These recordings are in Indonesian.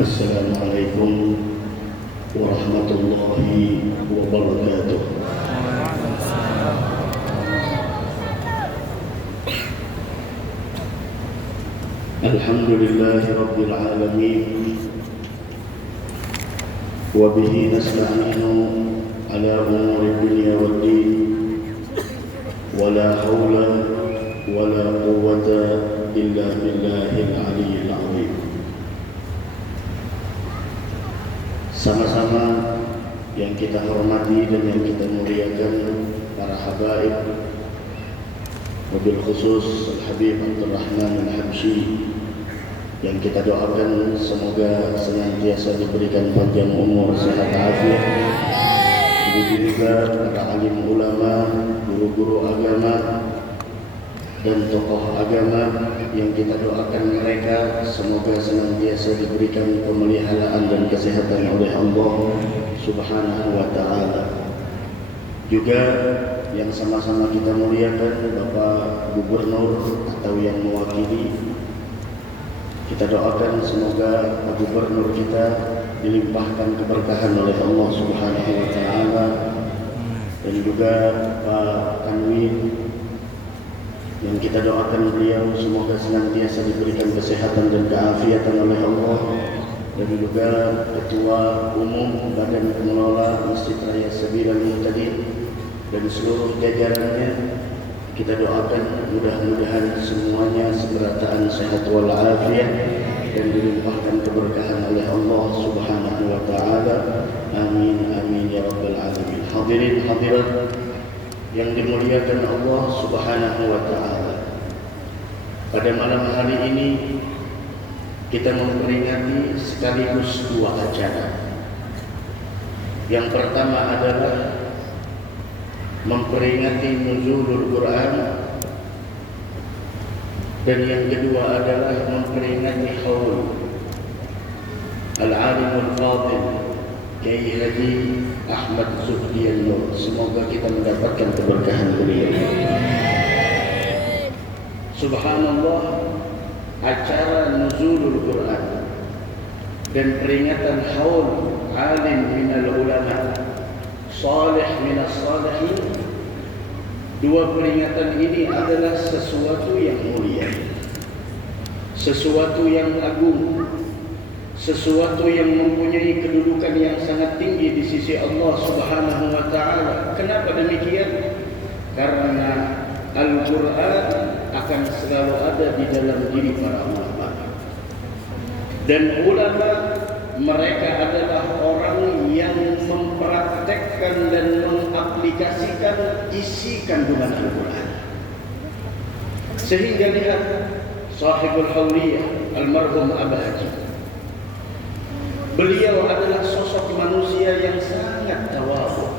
Assalamualaikum warahmatullahi wabarakatuh. Alhamdulillahi rabbil alamin, wa bihi nasta'inu ala umuri dunya waddin, wa la hawla wa la quwwata illa billahil aliyyil azim. Sama-sama yang kita hormati dan yang kita muliakan para habaib, wabil khusus Al-Habib Abdul Rahman Al-Habsyi, yang kita doakan semoga senantiasa diberikan panjang umur, sehat afiat. Begitu juga para alim ulama, guru-guru agama dan tokoh agama yang kita doakan mereka semoga senantiasa diberikan pemeliharaan dan kesehatan oleh Allah Subhanahu wa taala. Juga yang sama-sama kita muliakan Bapak Gubernur atau yang mewakili, kita doakan semoga Pak Gubernur kita dilimpahkan keberkahan oleh Allah Subhanahu wa taala, dan juga Pak Kanwil yang kita doakan beliau semoga senantiasa diberikan kesehatan dan keafiatan oleh Allah, dan juga Ketua Umum Badan Pengelola Masjid Raya Sabilal Muhtadin dan seluruh jajarannya. Kita doakan mudah-mudahan semuanya segera sehat walafiat dan dilimpahkan keberkahan oleh Allah Subhanahu wa taala. Amin amin ya rabbal alamin. Hadirin hadirat yang dimuliakan Allah Subhanahu wa taala, pada malam hari ini kita memperingati sekaligus dua acara. Yang pertama adalah memperingati nuzulul Quran, dan yang kedua adalah memperingati haul Al-Alimul Fadil Kiai Haji Ahmad Zuhdian Nur. Semoga kita mendapatkan keberkahan beliau. Subhanallah, acara nuzulul Quran dan peringatan haul alim minal ulama, salih minas salihin, dua peringatan ini adalah sesuatu yang mulia, sesuatu yang agung, sesuatu yang mempunyai kedudukan yang sangat tinggi di sisi Allah Subhanahu wa taala. Kenapa demikian? Karena Al-Quran akan selalu ada di dalam diri para ulama, dan ulama mereka adalah orang yang mempraktekkan dan mengaplikasikan isi kandungan Al-Quran. Sehingga lihat sahibul Hawliyah almarhum Abah Haji, beliau adalah sosok manusia yang sangat tawadhu.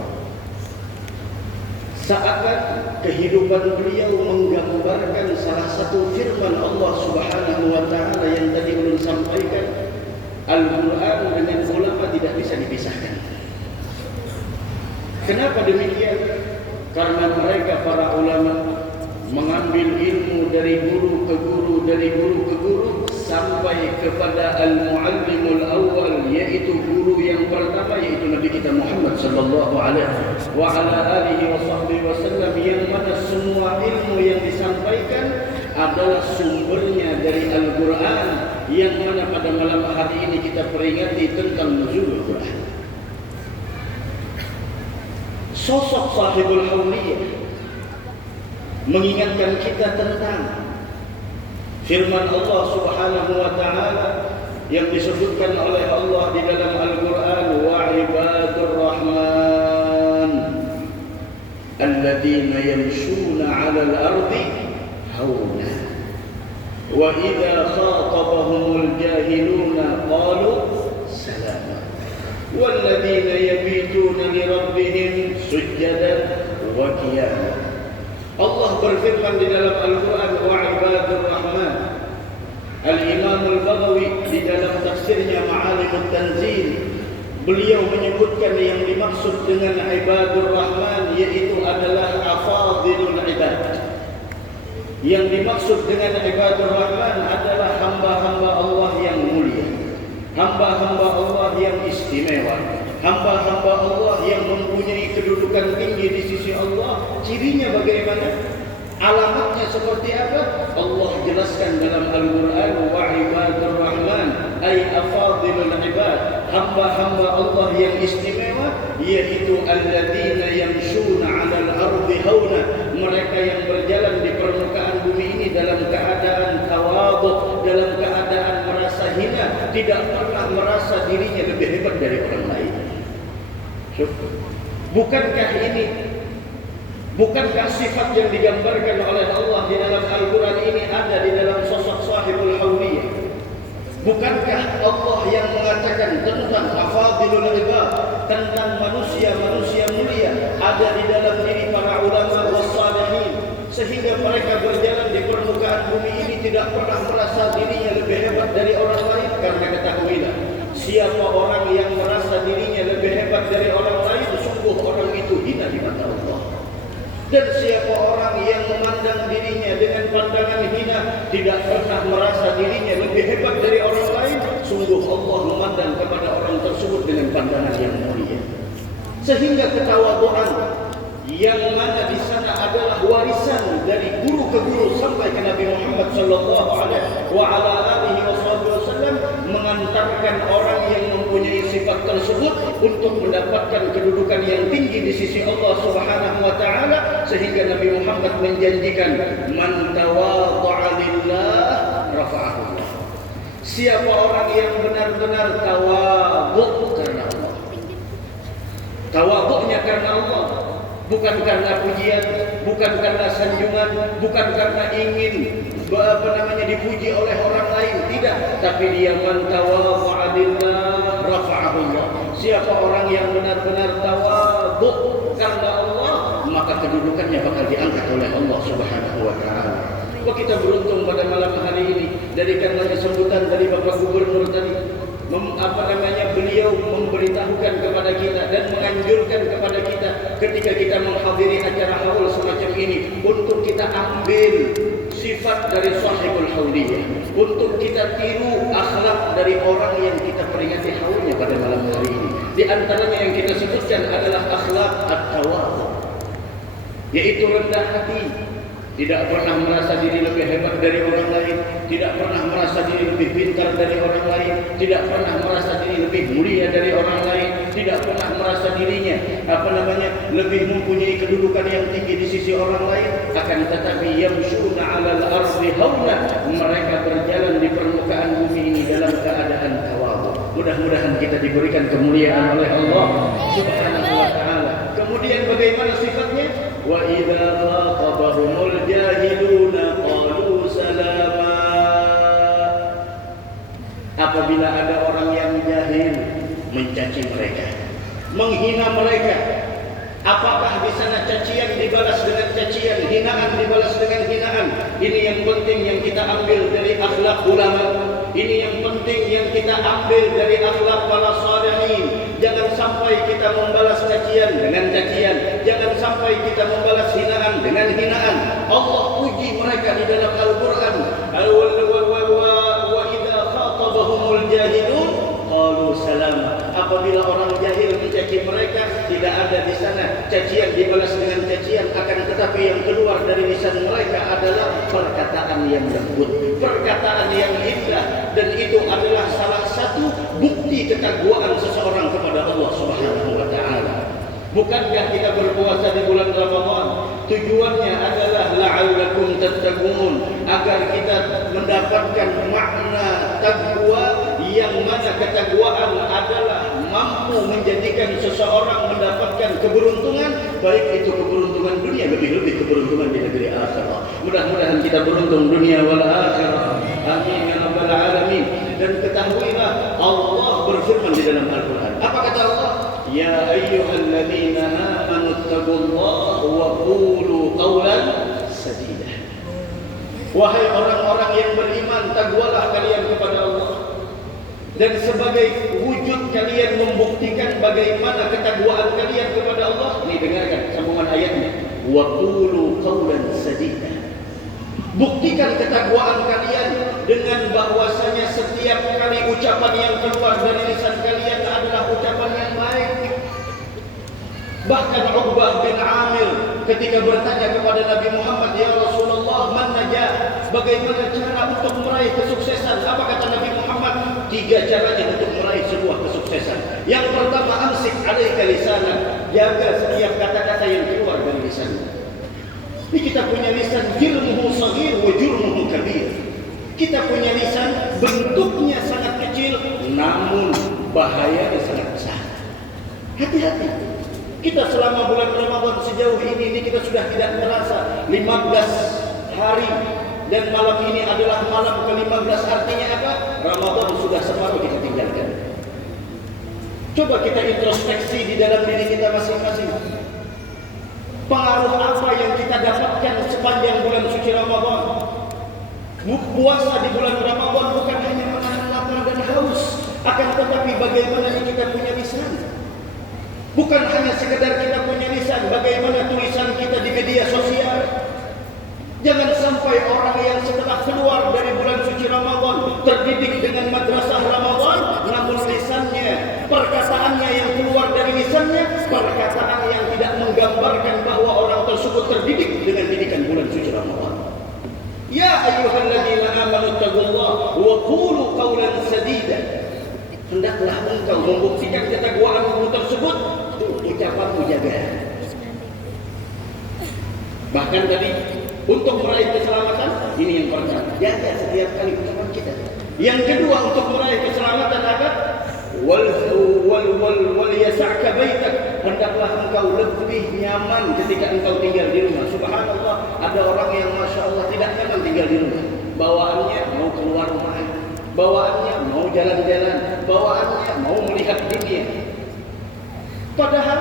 Seakan kehidupan beliau menggambarkan salah satu firman Allah Subhanahu wa taala yang tadi ulun sampaikan, Al-Quran dengan ulama tidak bisa dipisahkan. Kenapa demikian? Karena mereka para ulama mengambil ilmu dari guru ke guru, dari guru ke guru, sampai kepada al-muallimul awal, yaitu guru yang pertama, yaitu Nabi kita Muhammad sallallahu alaihi wa ala alihi wa sahbihi wasallam, yang mana semua ilmu yang disampaikan adalah sumbernya dari Al-Quran, yang mana pada malam hari ini kita peringati tentang nuzulul Quran. Sosok sahibul Hawliyah mengingatkan kita tentang firman Allah Subhanahu wa taala yang disebutkan oleh Allah di dalam Al-Quran, wa ibadur rahman alladzina yamshuna 'alal ardi hauna wa idza khatabahumul jahiluna qalu salama walladzina yabituna li rabbihim sujjadan wa qiyama. Allah berfirman di dalam Al-Quran, wa ibadur rahman. Al-Imam Al-Baghawi di dalam tafsirnya Ma'alimut Tanzil, beliau menyebutkan yang dimaksud dengan ibadur rahman yaitu adalah afadilul ibad. Yang dimaksud dengan ibadur rahman adalah hamba-hamba Allah yang mulia, hamba istimewa. Hamba-hamba Allah yang mempunyai kedudukan tinggi di sisi Allah, cirinya bagaimana? Alamatnya seperti apa? Allah jelaskan dalam Al-Quran, wa ibadur rahman ay afadilul ibad, hamba-hamba Allah yang istimewa, yaitu alladzina yamshuna 'alal ardi hauna, mereka yang berjalan di permukaan bumi ini dalam keadaan tawadhu, dalam keadaan merasa hina, tidak pernah merasa dirinya lebih hebat dari orang lain. Bukankah ini, bukankah sifat yang digambarkan oleh Allah di dalam Al-Quran ini ada di dalam sosok sahibul hawliyah? Bukankah Allah yang mengatakan tentang afadilul ibad, tentang manusia-manusia mulia, ada di dalam diri para ulama wassalihin, sehingga mereka berjalan di permukaan bumi ini tidak pernah merasa dirinya lebih hebat dari orang lain? Karena ketahuilah, siapa orang yang merasa dirinya lebih hebat dari orang lain, sungguh orang itu hina di mata Allah. Dan siapa orang yang memandang dirinya dengan pandangan hina, tidak pernah merasa dirinya lebih hebat dari orang lain, sungguh Allah memandang kepada orang tersebut dengan pandangan yang mulia. Sehingga ketawaduan yang mana di sana adalah warisan dari guru ke guru sampai ke Nabi Muhammad sallallahu alaihi wasallam, mengantarkan orang yang mempunyai sifat tersebut untuk mendapatkan kedudukan yang tinggi di sisi Allah Subhanahu wa taala, sehingga Nabi Muhammad menjanjikan man tawadha'a lillah rafa'ahu Allah. Siapa orang yang benar-benar tawadhu karena Allah, tawadhunya karena Allah, bukan karena pujian, bukan karena sanjungan, bukan karena ingin dipuji oleh orang lain, tidak, tapi dia man tawadha'a lillah rafa'ahu Allah. Siapa orang yang benar-benar tawadhu karena Allah, maka kedudukannya bakal diangkat oleh Allah Subhanahu wa taala. Kok kita beruntung pada malam hari ini, dari karena sambutan dari Bapak Gubernur tadi, beliau memberitahukan kepada kita dan menganjurkan kepada kita ketika kita menghadiri acara haul semacam ini, untuk kita ambil sifat dari sahibul hawliyah, untuk kita tiru akhlak dari orang yang kita peringati haulnya pada malam hari ini. Di antaranya yang kita sebutkan adalah akhlak at-tawadhu, yaitu rendah hati, tidak pernah merasa diri lebih hebat dari orang lain, tidak pernah merasa diri lebih pintar dari orang lain, tidak pernah merasa diri lebih mulia dari orang lain, tidak pernah merasa dirinya lebih mempunyai kedudukan yang tinggi di sisi orang lain. Akan tetapi yamshuna 'alal ardi hauna, mereka berjalan di permukaan bumi ini dalam keadaan tawadhu. Mudah-mudahan kita diberikan kemuliaan oleh Allah Subhanahu wa taala. Kemudian bagaimana sifatnya? Wa idza khatabahumul jahiluna qalu salama. Apabila ada orang yang jahil mencaci mereka, menghina mereka, apakah di sana cacian dibalas dengan cacian, hinaan dibalas dengan hinaan? Ini yang penting yang kita ambil dari akhlak ulama. Ini yang penting yang kita ambil dari akhlak para salihin. Jangan sampai kita membalas cacian dengan cacian, jangan sampai kita membalas hinaan dengan hinaan. Allah puji mereka di dalam Al-Quran, wa idza khatabahumul jahilun qalu salama. Apabila orang jahil mencaci mereka, tidak ada di sana cacian dibalas dengan cacian, akan tetapi yang keluar dari lisan mereka adalah perkataan yang lembut, perkataan yang indah, dan itu adalah salah satu bukti ketakwaan seseorang kepada Allah Subhanahu wa taala. Bukankah kita berpuasa di bulan Ramadan tujuannya adalah la'allakum tattaqun, agar kita mendapatkan makna takwa, yang mana ketakwaan adalah mampu menjadikan seseorang mendapatkan keberuntungan, baik itu keberuntungan dunia, lebih-lebih keberuntungan di negeri akhirat. Mudah-mudahan kita beruntung dunia wal akhirat. Amin ya rabbal alamin. Dan ketahuilah, Allah berfirman di dalam Al-Quran. Apa kata Allah? Ya ayyuhalladzina amanu taqullaha wa qulu qawlan sadida. Wahai orang-orang yang beriman, takwalah kalian kepada Allah. Dan sebagai wujud kalian membuktikan bagaimana ketakwaan kalian kepada Allah, ini dengarkan sambungan ayatnya. Wa qulu qawlan sadida. Buktikan ketakwaan kalian dengan bahwasanya setiap kali ucapan yang keluar dari lisan kalian adalah ucapan Bahkan Uqbah bin Amir ketika bertanya kepada Nabi Muhammad, "Ya Rasulullah, man najah?" Bagaimana cara untuk meraih kesuksesan? Apa kata Nabi Muhammad? 3 caranya untuk meraih sebuah kesuksesan. Yang pertama, amsik alaika lisanak. Jaga setiap kata-kata yang keluar dari lisan. Ini kita punya lisan, jilmuhu saghir wa jurmuhu kabir. Kita punya lisan, bentuknya sangat kecil, namun bahayanya sangat besar. Hati-hati. Kita selama bulan Ramadan sejauh ini kita sudah tidak merasa 15 hari dan malam ini adalah malam ke-15. Artinya apa? Ramadan sudah separuh kita tinggalkan. Coba kita introspeksi di dalam diri kita masing-masing. Pengaruh apa yang kita dapatkan sepanjang bulan suci Ramadan? Puasa di bulan Ramadan bukan hanya menahan lapar dan haus, akan tetapi bagaimana kita punya lisan. Bukan hanya sekedar kita punya lisan, bagaimana tulisan kita di media sosial. Jangan sampai orang yang setelah keluar dari bulan suci Ramadan terdidik dengan madrasah Ramadan, namun lisannya, perkataannya yang keluar dari lisannya, perkataan yang tidak menggambarkan bahwa orang tersebut terdidik dengan didikan bulan suci Ramadan. Ya ayyuhalladzina amanu taqullaha wa qulu qawlan sadida. Hendaklah engkau membuktikan ketakwaanmu tersebut, ucapanmu jaga. Bahkan tadi untuk meraih keselamatan, ini yang pertama, jaga setiap kali ucapan kita. Yang kedua, untuk meraih keselamatan apa? Wal yas'aka baitak. Hendaklah engkau lebih nyaman ketika engkau tinggal di rumah. Subhanallah, ada orang yang masya Allah tidak nyaman tinggal di rumah. Bawaannya mau keluar rumah, bawaannya mau jalan-jalan, bawaannya mau melihat dunia. Padahal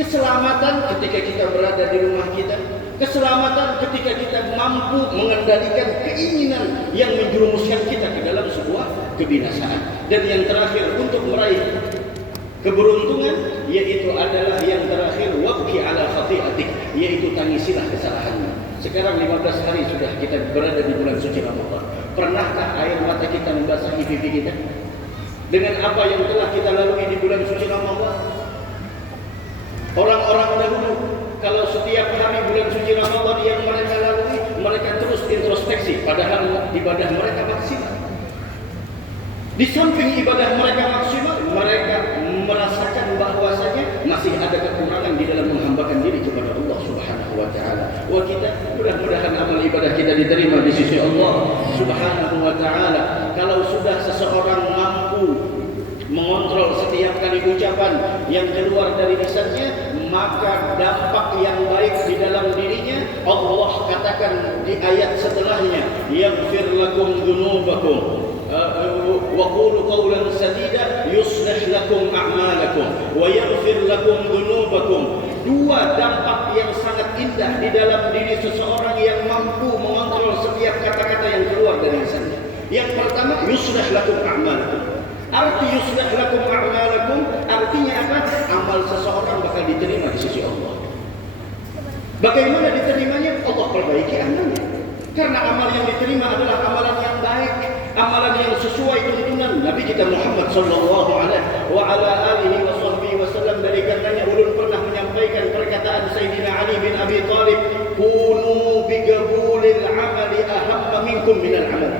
keselamatan ketika kita berada di rumah kita, keselamatan ketika kita mampu mengendalikan keinginan yang menjerumuskan kita ke dalam sebuah kebinasaan. Dan yang terakhir, untuk meraih keberuntungan, yaitu adalah yang terakhir, wabki ala khati'atik, yaitu tangisilah kesalahanmu. Sekarang 15 hari sudah kita berada di bulan suci Ramadan. Pernahkah air mata kita membasahi pipi kita? Dengan apa yang telah kita lalui di bulan suci Ramadan? Orang-orang dahulu, kalau setiap hari bulan suci Ramadan yang mereka lalui, mereka terus introspeksi, padahal ibadah mereka maksimal. Di samping ibadah mereka maksimal, mereka merasakan bahwasanya masih ada kekurangan di dalam menghambakan diri kepada Allah Subhanahu wa taala. Wah, kita mudah-mudahan amal ibadah kita diterima di sisi Allah Subhanahu wa taala. Kalau sudah seseorang mampu mengontrol setiap kali ucapan yang keluar dari lisannya, maka dampak yang baik di dalam dirinya, Allah katakan di ayat setelahnya, yaghfir lakum dzunubakum wa qulu qawlan sadida yuslih lakum a'malakum wa yaghfir lakum dzunubakum. Dua dampak yang sangat indah di dalam diri seseorang yang mampu mengontrol setiap kata-kata yang keluar dari lisannya. Yang pertama, yuslih lakum a'malakum. Arti yuslih lakum a'malakum artinya apa? Amal seseorang bakal diterima di sisi Allah. Bagaimana diterimanya? Allah perbaiki amalnya. Karena amal yang diterima adalah amalan yang baik, amalan yang sesuai tuntunan Nabi kita Muhammad sallallahu alaihi wasallam. Dari karenanya ulun pernah menyampaikan perkataan Sayyidina Ali bin Abi Thalib, "Kunu bigabulil amali ahamma minkum minal amal."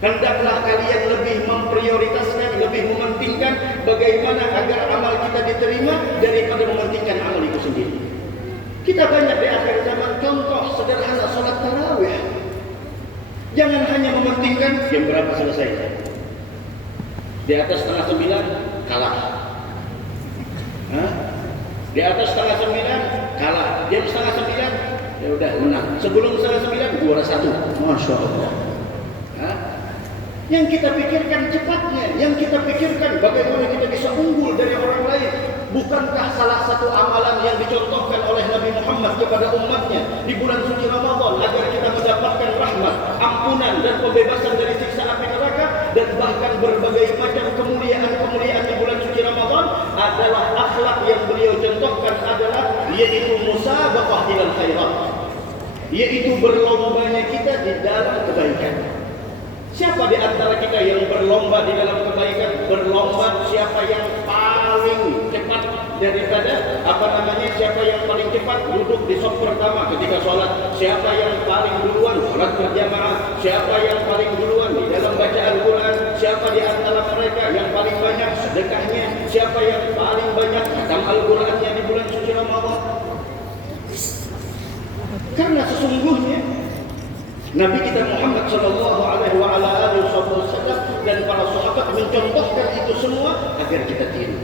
Hendaklah kalian lebih memprioritaskan, lebih mementingkan bagaimana agar amal kita diterima daripada mementingkan amal itu sendiri. Kita banyak di akhir zaman contoh sederhana salat tarawih. Jangan hanya mementingkan jam berapa selesai. Di atas setengah 9 kalah. Di atas setengah 9 kalah. Jam setengah 9 ya udah menang. Sebelum setengah 9 juara 1. Masya Allah. Yang kita pikirkan cepatnya, yang kita pikirkan bagaimana kita bisa unggul dari orang lain. Bukankah salah satu amalan yang dicontohkan oleh Nabi Muhammad kepada umatnya di bulan suci Ramadan agar kita mendapatkan rahmat, ampunan dan pembebasan dari siksa api neraka dan bahkan berbagai macam kemuliaan-kemuliaan di bulan suci Ramadan adalah akhlak yang beliau contohkan adalah yaitu musabaqah ilal khairat, yaitu berlombanya kita di dalam kebaikan. Siapa di antara kita yang berlomba di dalam kebaikan? Berlomba siapa yang paling cepat daripada siapa yang paling cepat duduk di saf pertama ketika sholat, siapa yang paling duluan sholat berjamaah, siapa yang paling duluan di dalam baca Al-Quran, siapa di antara mereka yang paling banyak sedekahnya, siapa yang paling banyak khatam Al-Qurannya di bulan suci Ramadan. Karena sesungguhnya Nabi kita Muhammad sallallahu alaihi wasallam dan para sahabat mencontohkan itu semua agar kita tiru,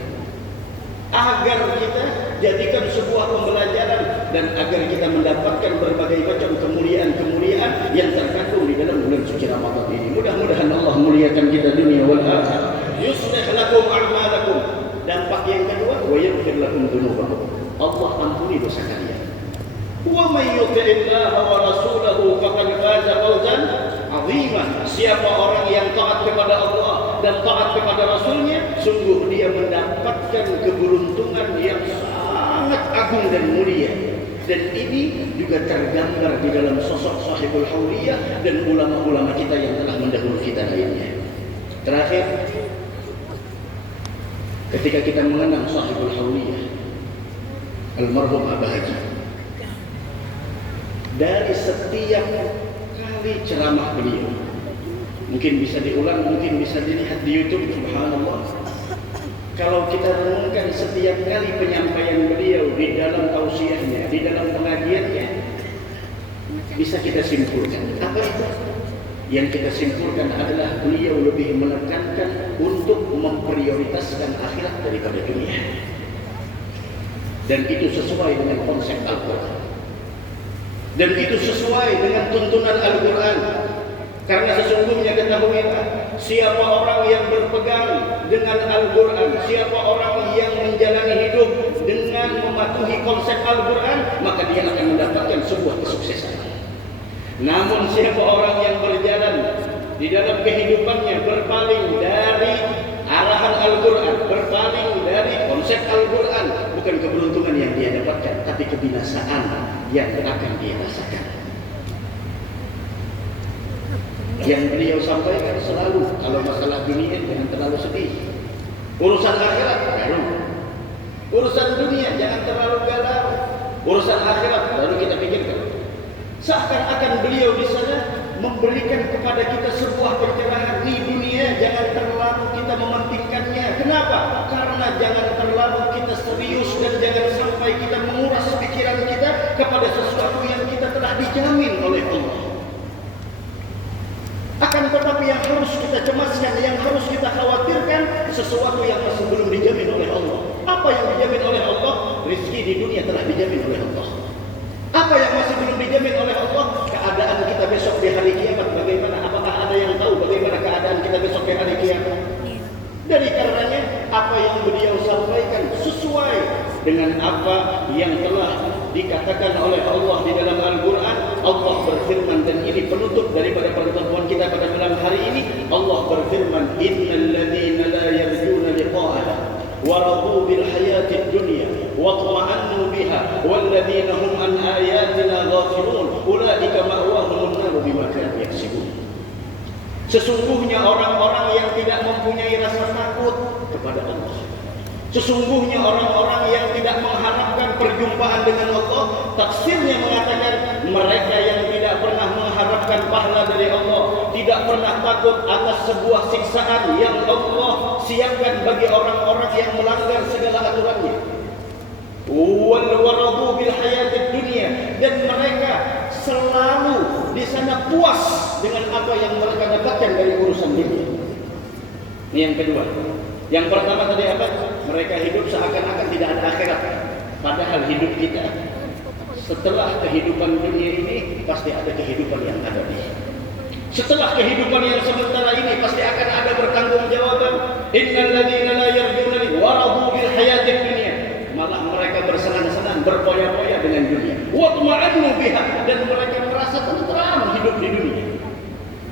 agar kita jadikan sebuah pembelajaran, dan agar kita mendapatkan berbagai macam kemuliaan-kemuliaan yang terkandung di dalam bulan suci Ramadan ini. Mudah-mudahan Allah muliakan kita dunia wal akhirah. Yuslih lakum a'malakum. Dampak yang kedua, wa yaghfir lakum dzunubakum. Allah ampuni dosa kalian. Wa may yuti'illah wa rasulahu faqad faza fawzan 'azima. Siapa orang yang taat kepada Allah dan taat kepada Rasulnya, sungguh dia mendapatkan keberuntungan yang sangat agung dan mulia. Dan ini juga tergambar di dalam sosok Sahibul Hauliyah dan ulama-ulama kita yang telah mendahului kita lainnya. Terakhir, ketika kita mengenang Sahibul Hauliyah, almarhum Abah Haji, dari setiap kali ceramah beliau, mungkin bisa diulang, mungkin bisa dilihat di YouTube, subhanallah. Kalau kita renungkan setiap kali penyampaian beliau di dalam tausiahnya, di dalam pengajiannya, bisa kita simpulkan. Apa itu? Yang kita simpulkan adalah beliau lebih menekankan untuk memprioritaskan akhirat daripada dunia. Dan itu sesuai dengan konsep Al-Quran. Dan itu sesuai dengan tuntunan Al-Quran. Karena sesungguhnya ketahuilah, siapa orang yang berpegang dengan Al-Quran, siapa orang yang menjalani hidup dengan mematuhi konsep Al-Quran, maka dia akan mendapatkan sebuah kesuksesan. Namun siapa orang yang berjalan di dalam kehidupannya berpaling dari arahan Al-Quran, berpaling dari konsep Al-Quran, bukan keberuntungan yang dia dapatkan, tapi kebinasaan yang akan dia rasakan. Yang beliau sampaikan selalu, kalau masalah dunia jangan terlalu sedih, urusan akhirat baru, urusan dunia jangan terlalu galau, urusan akhirat baru kita pikirkan. Seakan-akan beliau di sana memberikan kepada kita sebuah pencerahan. Di dunia jangan terlalu kita mementingkannya. Kenapa? Karena jangan terlalu kita serius dan jangan sampai kita menguras pikiran kita kepada sesuatu yang kita telah dijamin oleh Allah. Akan tetapi yang harus kita cemaskan, yang harus kita khawatirkan, sesuatu yang masih belum dijamin oleh Allah. Apa yang dijamin oleh Allah? Rizki di dunia telah dijamin oleh Allah. Apa yang masih belum dijamin oleh Allah? Keadaan kita besok di hari kiamat bagaimana? Apakah ada yang tahu bagaimana keadaan kita besok di hari kiamat? Dari karenanya, apa yang beliau sampaikan sesuai dengan apa yang telah dikatakan oleh Allah di dalam Al-Quran. Allah berfirman, dan ini penutup daripada pertemuan kita pada malam hari ini. Allah berfirman, innal ladzina la yarjuna liqa'ana wa radu bil hayatid dunya wa tma'annu biha wal ladzina hum an ayatina ghafilun ulaika ma'wahum an-nar bima kanu yaksibun. Sesungguhnya orang-orang yang tidak mempunyai rasa takut kepada Allah, sesungguhnya orang-orang yang tidak mengharapkan perjumpaan dengan Allah, tafsirnya mengatakan mereka yang tidak pernah mengharapkan pahala dari Allah, tidak pernah takut atas sebuah siksaan yang Allah siapkan bagi orang-orang yang melanggar segala aturannya. Wal waradu bil hayatid dunya, dan mereka selalu di sana puas dengan apa yang mereka dapatkan dari urusan dunia. Ini yang kedua. Yang pertama tadi apa? Mereka hidup seakan-akan tidak ada akhirat. Padahal hidup kita setelah kehidupan dunia ini pasti ada kehidupan yang abadi. Setelah kehidupan yang sementara ini pasti akan ada bertanggungjawab. Innal ladzina la yarjuna wa radu bil hayatid dunya. Malah mereka bersenang-senang, berpoya-poya dengan dunia. Wa tuma'annu biha, dan mereka merasa tentram hidup di dunia.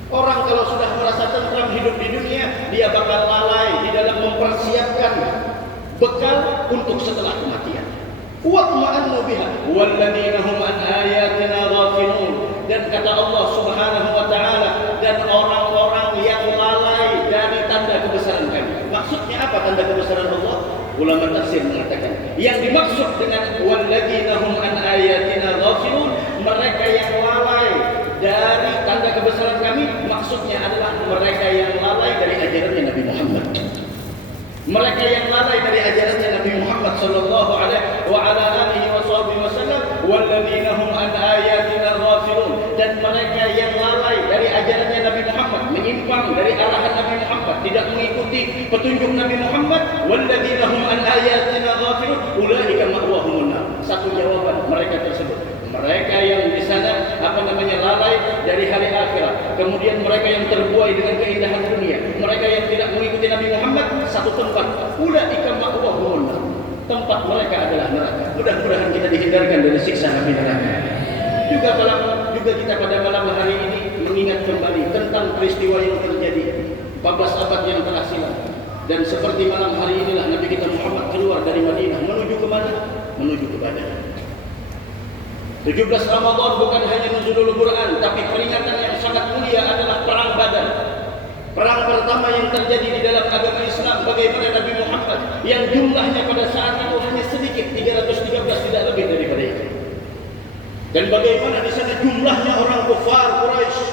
Orang kalau sudah merasa tentram hidup di dunia, dia bakal lalai di dalam mempersiapkan bekal untuk setelah kematian. Wa tuma'annu biha wal ladzina hum an ayatina ghafilun, dan kata Allah Subhanahu wa taala, dan orang-orang yang lalai dari tanda kebesaran kami. Maksudnya apa tanda kebesaran Allah? Ulama tafsir mengatakan Yang dimaksud dengan walladzina hum an ayatina ghafilun, mereka yang lalai dari tanda kebesaran kami, maksudnya adalah mereka yang lalai dari ajarannya Nabi Muhammad. Mereka yang lalai dari ajarannya Nabi Muhammad sallallahu alaihi wa ala alihi wasallam, walladzina hum an ayatina ghafilun, dan mereka yang lalai dari ajarannya Nabi Muhammad, menyimpang dari arahan Nabi Muhammad, tidak mengikuti petunjuk Nabi Muhammad, walladzina hum an ayatina ghafilun, ulaika ma'wahumun nar. Satu jawaban mereka tersebut. Mereka yang di sana lalai dari hari akhirat, kemudian mereka yang terbuai dengan keindahan dunia, mereka yang tidak mengikuti Nabi Muhammad, satu tempat, ulaika ma'wahumun nar. Tempat mereka adalah neraka. Mudah-mudahan kita dihindarkan dari siksa api neraka. Juga kita pada malam hari ini mengingat kembali tentang peristiwa yang terjadi 14 abad yang telah silam. Dan seperti malam hari inilah Nabi kita Muhammad keluar dari Madinah menuju ke mana? Menuju ke Badar. 17 Ramadan bukan hanya nuzulul Quran, tapi peringatan yang sangat mulia adalah perang Badar. Perang pertama yang terjadi di dalam agama Islam, bagaimana Nabi Muhammad yang jumlahnya pada saat itu hanya sedikit, 313, tidak lebih daripada itu. Dan bagaimana di sana jumlahnya orang kufar Quraisy,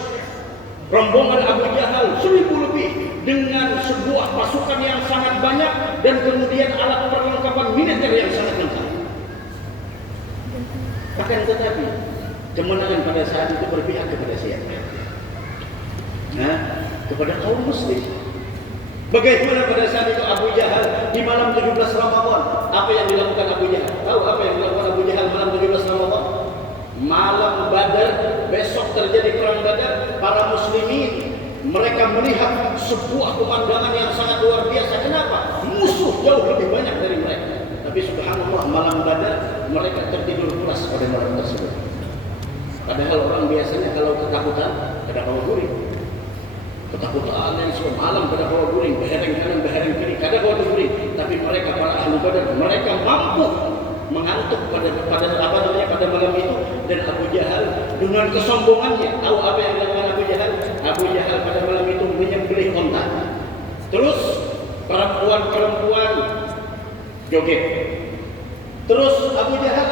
rombongan Abu Jahal 1000 lebih dengan sebuah pasukan yang sangat banyak dan kemudian alat perlengkapan militer yang sangat lengkap. Akan tetapi kemenangan pada saat itu berpihak kepada siapa? Kepada kaum muslim. Bagaimana pada saat itu Abu Jahal di malam 17 Ramadan? Apa yang dilakukan Abu Jahal? Tahu apa yang dilakukan Abu Jahal malam 17 Ramadan? Malam Badar, besok terjadi perang Badar, para muslimin mereka melihat sebuah pemandangan yang sangat luar biasa. Kenapa? Musuh jauh lebih banyak dari mereka. Tapi subhanallah, malam Badar mereka tertidur pulas pada malam tersebut. Padahal orang biasanya kalau ketakutan pada bawah guring. Ketakutan yang semalam pada bawah guring, behereng kanan, behereng kiri, kada bawah guring. Tapi mereka para ahli Badar, mereka mampu mengantuk pada malam itu. Dan Abu Jahal dengan kesombongannya, tahu apa yang dilakukan Abu Jahal? Abu Jahal pada malam itu menyembelih onta. Terus perempuan joget. Terus Abu Jahal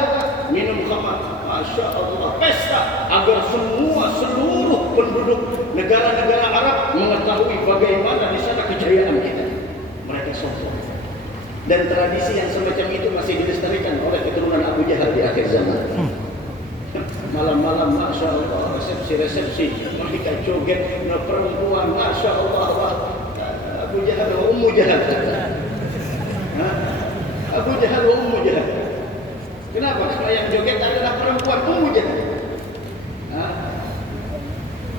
minum khamar. Masya Allah, pesta agar seluruh penduduk negara-negara Arab mengetahui bagaimana di sana kejayaan kita. Mereka sombong. Dan tradisi yang semacam itu masih dilestarikan oleh keturunan Abu Jahal di akhir zaman. Malam-malam, Masya Allah, resepsi, mereka joget, perempuan, Masya Allah, Abu Jahal wa Ummu Jahal. Abu Jahal wa Ummu Jahal. Kenapa? Karena yang joget adalah perempuan Ummu Jahal.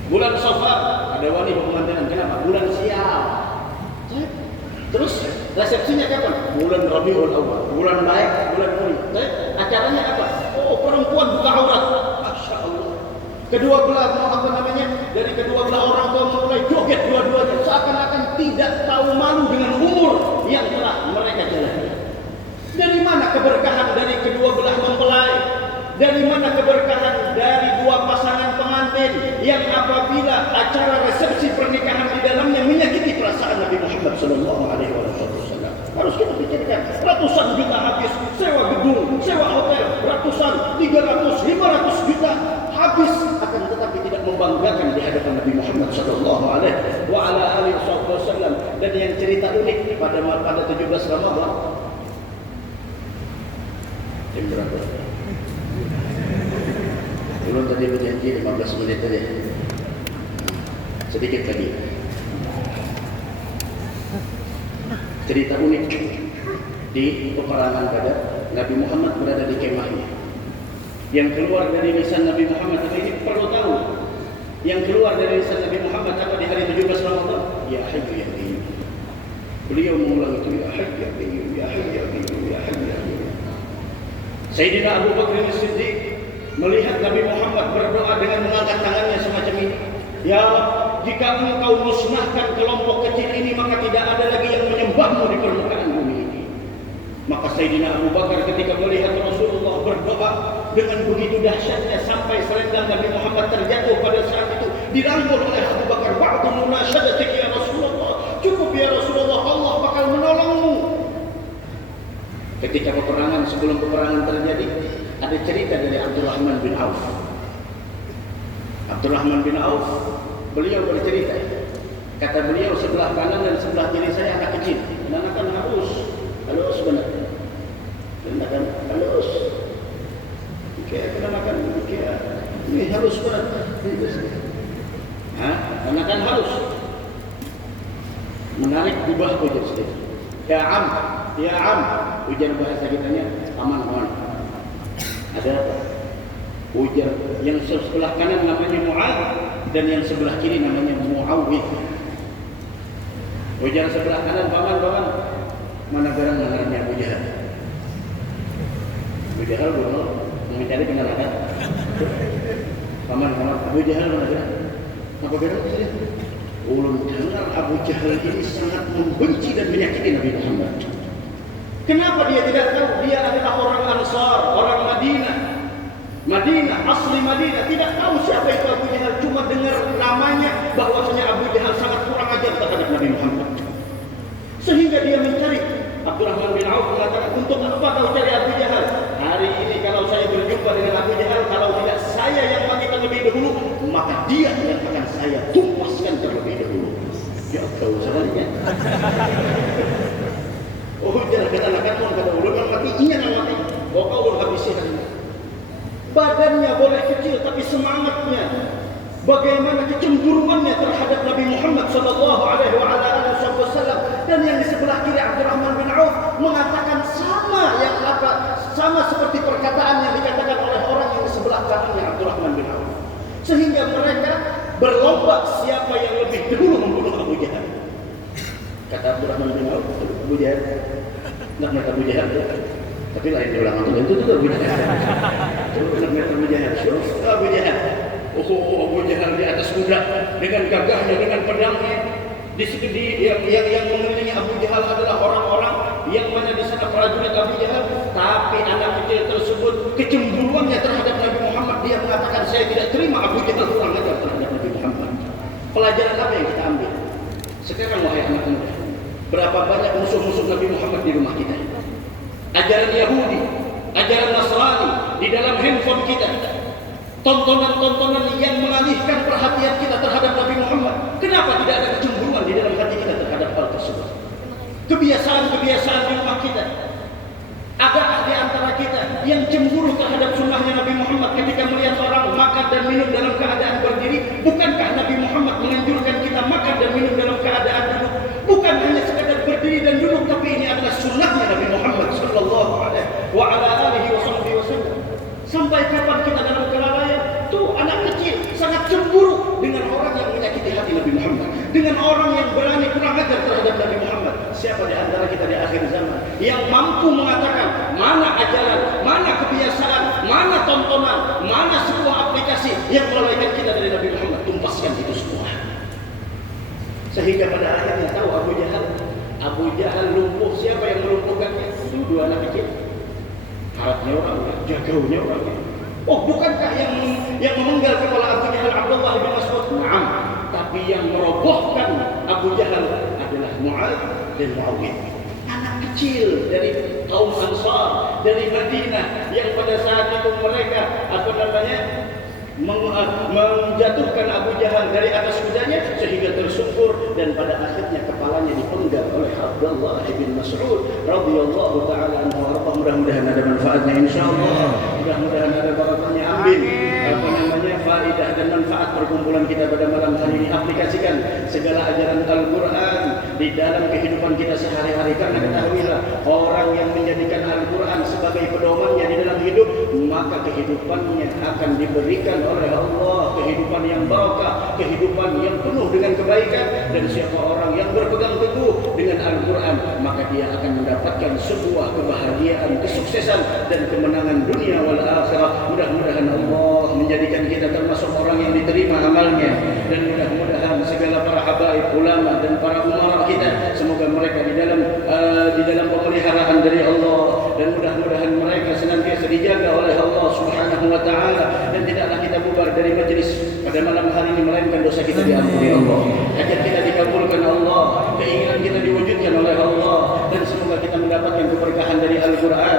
Bulan Safar ada wanita pemandangan. Kenapa? Bulan sial. Terus resepsinya kapan? Bulan Rabiul Awal. Bulan baik, bulan mulia. Acaranya apa? Oh, perempuan buka aurat. Masya Allah. Kedua belah dari kedua belah orang tua mulai joget dua-duanya, seakan-akan tidak tahu malu dengan umur yang telah mereka jalani. Dari mana keberkahan dari kedua belah mempelai? Dari mana keberkahan dari dua pasangan pengantin yang apabila acara resepsi pernikahan di dalamnya menyakiti perasaan Nabi Muhammad SAW? Harus kita pikirkan, ratusan juta habis sewa gedung, sewa hotel, ratusan, 300, 500 juta habis, akan tetapi tidak membanggakan di hadapan Nabi Muhammad SAW. Dan yang cerita unik pada 17 Ramadan, jam berapa? Belum tadi berjanji 15 menit tadi. Sedikit lagi. Cerita unik di peperangan Badar. Nabi Muhammad berada di kemahnya. Yang keluar dari lisan Nabi Muhammad ini perlu tahu. Yang keluar dari lisan Nabi Muhammad apa di hari 17 Ramadan? Ya Hayyu ya Qayyum. Beliau mengulang itu, ya Hayyu ya Qayyum, ya Hayyu ya Qayyum, ya Hayyu ya Qayyum. Sayyidina Abu Bakar As-Siddiq melihat Nabi Muhammad berdoa dengan mengangkat tangannya semacam ini. Ya Allah, jika engkau musnahkan kelompok kecil ini, maka tidak ada lagi yang menyembahmu di permukaan bumi ini. Maka Sayyidina Abu Bakar ketika melihat Rasulullah berdoa dengan begitu dahsyatnya sampai selendang Nabi Muhammad terjatuh pada saat itu, dirangkul oleh Abu Bakar. Ba'du munasyadatik ya Rasulullah. Cukup ya Rasulullah, Allah bakal menolongmu. ketika peperangan, sebelum peperangan terjadi, ada cerita dari Abdurrahman bin Auf. Abdurrahman bin Auf, beliau bercerita, kata beliau, sebelah kanan dan sebelah kiri saya anak kecil, anak-anak halus benar, anak halus, kayak makan, kayak ini halus benar, anak halus, menarik jubah ujar sedikit, ya am, ujar bahasa kitanya, aman, ada apa? Ujar yang sebelah kanan namanya Mu'ad dan yang sebelah kiri namanya Muawwid. Ujar sebelah kanan, paman, mana garang namanya Abu Jahal. Abu Jahal dulu mencari penalaran. Paman, Abu Jahal mana garang? Apa garang sih? Ulun dengar Abu Jahal ini sangat membenci dan menyakiti Nabi Muhammad. Kenapa dia tidak tahu? Dia adalah orang Ansar, orang Madinah, asli Madinah, tidak tahu siapa itu Abu Jahal, cuma dengar namanya bahwasanya Abu Jahal sangat kurang ajar terhadap Nabi Muhammad. Sehingga dia mencari. Abdurrahman bin Auf mengatakan, untuk apa kau cari Abu Jahal? Hari ini kalau saya berjumpa dengan Abu Jahal, kalau tidak saya yang mati terlebih dahulu, maka dia yang akan saya tumpaskan terlebih dahulu. Ya kau salahnya. Oh jangan kata-kata kata ulun mati, iya nang mati. Oh kau belum habis sehat. Badannya boleh kecil, tapi semangatnya, bagaimana kecemburuannya terhadap Nabi Muhammad sallallahu alaihi wasallam. Dan yang di sebelah kiri Abdurrahman bin Auf mengatakan sama seperti perkataan yang dikatakan oleh orang yang di sebelah kanannya Abdurrahman bin Auf. Sehingga mereka berlomba siapa yang lebih dulu membunuh Abu Jahal. Kata Abdurrahman bin Auf, Abu Jahal, nak Abu Jahal. Tapi lain di ulangan itu Abu Jahal. Abu Jahal, Abu Jahal. Abu Jahal di atas kuda dengan gagahnya, dengan pedangnya. Yang mengelilingi Abu Jahal adalah orang-orang yang mana di sana prajurit Abu Jahal. Tapi anak kecil tersebut kecemburuannya terhadap Nabi Muhammad, dia mengatakan saya tidak terima Abu Jahal kurang ajar terhadap Nabi Muhammad. Pelajaran apa yang kita ambil? Sekarang wahai anak muda, berapa banyak musuh-musuh Nabi Muhammad di rumah kita? Ajaran Yahudi, ajaran Nasrani di dalam handphone kita, tontonan-tontonan yang mengalihkan perhatian kita terhadap Nabi Muhammad. Kenapa tidak ada kecemburuan di dalam hati kita terhadap hal tersebut? Kebiasaan-kebiasaan di rumah kita. Adakah di antara kita yang cemburu terhadap sunnahnya Nabi Muhammad ketika melihat orang makan dan minum dalam keadaan berdiri? Bukankah Nabi Muhammad menganjurkan kita makan dan minum dalam keadaan duduk? Bukan hanya sekadar berdiri dan duduk, tapi ini adalah sunnahnya Nabi Muhammad sallallahu alaihi wasallam. Sampai kapan kita dalam kelalaian? Tuh anak kecil sangat cemburu dengan orang yang menyakiti hati Nabi Muhammad, dengan orang yang berani kurang ajar terhadap Nabi Muhammad. Siapa di antara kita di akhir zaman yang mampu mengatakan mana ajaran, mana kebiasaan, mana tontonan, mana sebuah aplikasi yang melalaikan kita dari Nabi Muhammad? Tumpaskan itu semua. Sehingga pada akhirnya tahu Abu Jahal lumpuh. Siapa yang melumpuhkannya? Itu dua anak kecil. Harapnya orang, jagaunya orang. Oh, bukankah yang memenggal kepala Abu Jahal Abdullah bin Mas'ud? Naam. Tapi yang merobohkan Abu Jahal adalah Mu'ad dan Muawwid. Anak kecil dari kaum Ansar, dari Madinah, yang pada saat itu mereka menjatuhkan Abu Jahal dari atas kudanya sehingga tersungkur, dan pada akhirnya kepalanya dipenggal oleh Abdullah bin Mas'ud radhiyallahu taala anhu. Mudah-mudahan ada manfaatnya insyaallah. Mudah-mudahan ada barakahnya. Amin. Faidah dan manfaat perkumpulan kita pada malam hari ini. Aplikasikan segala ajaran Al-Quran di dalam kehidupan kita sehari-hari, karena ketahuilah orang yang menjadikan Al-Quran sebagai pedomannya di dalam hidup, maka kehidupannya akan diberikan oleh Allah kehidupan yang barakah, kehidupan yang penuh dengan kebaikan. Dan siapa orang yang berpegang teguh dengan Al-Quran, maka dia akan mendapatkan sebuah kebahagiaan, kesuksesan dan kemenangan dunia wal akhirah. Mudah-mudahan Allah menjadikan kita termasuk orang yang diterima amalnya, dan mudah-mudahan segala para habaib, ulama dan para umara kita, semoga mereka di dalam pemeliharaan dari Allah, dan mudah-mudahan mereka senantiasa dijaga oleh Allah Subhanahu wa taala, dan tidaklah kita bubar dari majelis pada malam hari ini melainkan dosa kita diampuni Allah, hajat kita dikabulkan Allah, keinginan kita diwujudkan oleh Allah, dan semoga kita mendapatkan keberkahan dari Al-Quran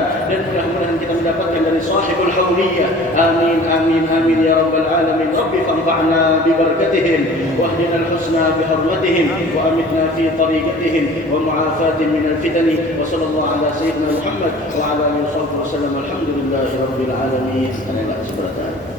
والأولياء آمين آمين آمين يا رب العالمين. رب فانفعنا ببركتهم واهدنا الحسنى بحرمتهم وأمتنا في طريقتهم ومعافاة من الفتن. وصلى الله على سيدنا محمد وعلى آله وصحبه وسلم. الحمد لله رب العالمين.